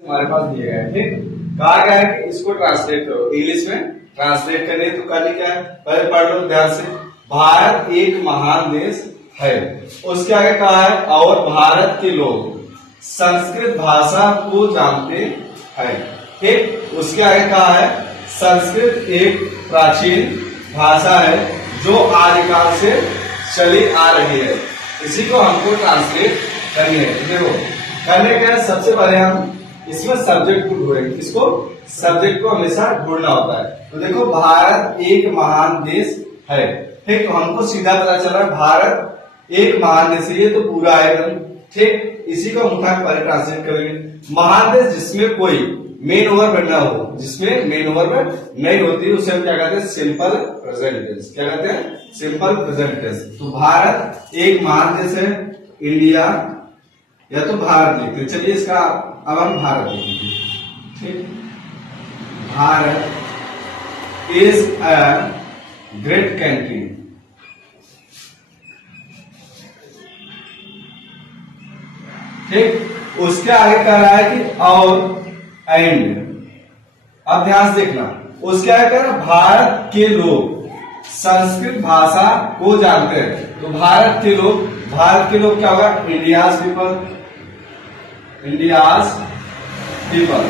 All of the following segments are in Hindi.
हमारे पास दिया गया है। ठीक, कहा गया है कि इसको ट्रांसलेट करो, इंग्लिश में ट्रांसलेट करने तो करनी क्या है, पहले पढ़ लो ध्यान से। भारत एक महान देश है, उसके आगे कहा है और भारत के लोग संस्कृत भाषा को जानते हैं। ठीक, उसके आगे कहा है संस्कृत एक प्राचीन भाषा है जो आदिकाल से चली आ रही है। इसी को हमको ट्रांसलेट करनी है। देखो करने का है, सबसे पहले हम इसमें सब्जेक्ट को ढूंढेंगे। इसको सब्जेक्ट को हमेशा ढूंढना होता है। तो देखो भारत एक महान देश है। ठीक, तो हमको सीधा पता चल रहा है भारत एक महान देश है, ये तो पूरा है एकदम। ठीक, इसी को हम उठा कर ट्रांसलेट करेंगे। महान देश जिसमें कोई मेन ओवर न हो, जिसमें मेन ओवर नहीं होती, उसे हम क्या कहते हैं, सिंपल प्रेजेंट टेंस। क्या कहते हैं, सिंपल प्रेजेंट टेंस। तो भारत एक महान देश है, इंडिया या तो भारत लिखते हैं। चलिए इसका अब हम भारत लिखेंगे। ठीक, Bharat is a great country. ठीक, उसके आगे कह रहा है कि और एंड। अब ध्यान से देखना, उसके आगे कह रहा है भारत के लोग संस्कृत भाषा को जानते हैं। तो भारत के लोग क्या होगा, India's people, India's people,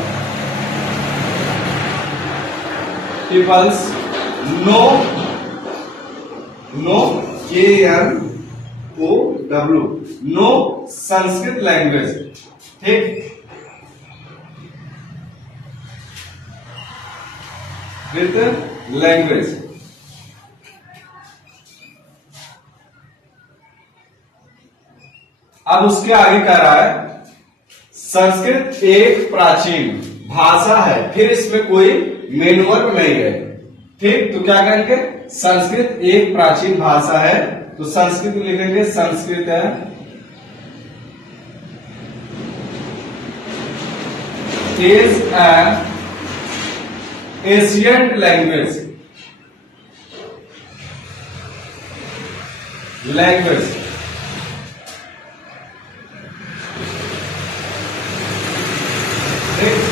people's know KNOW know Sanskrit language. ठीक, विथ लैंग्वेज। अब उसके आगे कह रहा है संस्कृत एक प्राचीन भाषा है, फिर इसमें कोई मेन वर्ब नहीं है। ठीक, तो क्या करेंगे, संस्कृत एक प्राचीन भाषा है, तो संस्कृत लिखेंगे संस्कृत है इज एन एशियंट लैंग्वेज।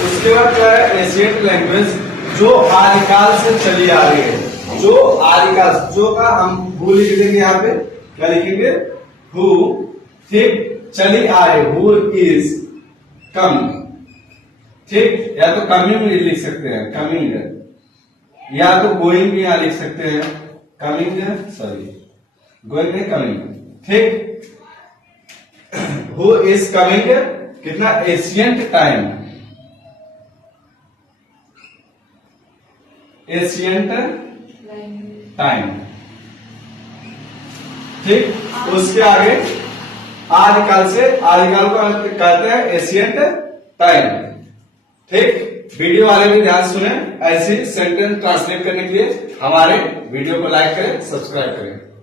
उसके बाद क्या है, एशियंट लैंग्वेज जो आदिकाल से चली आ रही है। जो आदिकाल, जो का हम हु लिख देंगे, यहाँ पे क्या लिखेंगे, हु। ठीक, चली आ रही, हु इज कम। ठीक, या तो कमिंग लिख सकते हैं, कमिंग, या तो गोइंग यहां लिख सकते हैं, कमिंग, सॉरी गोइंग नहीं, कमिंग। ठीक, हु इज कमिंग, कितना, एशियंट टाइम, एशियंट टाइम। ठीक, उसके आगे आदिकाल से, आदिकाल को कहते हैं एशियंट टाइम। ठीक, वीडियो वाले भी ध्यान सुने, ऐसी सेंटेंस ट्रांसलेट करने के लिए हमारे वीडियो को लाइक करें, सब्सक्राइब करें।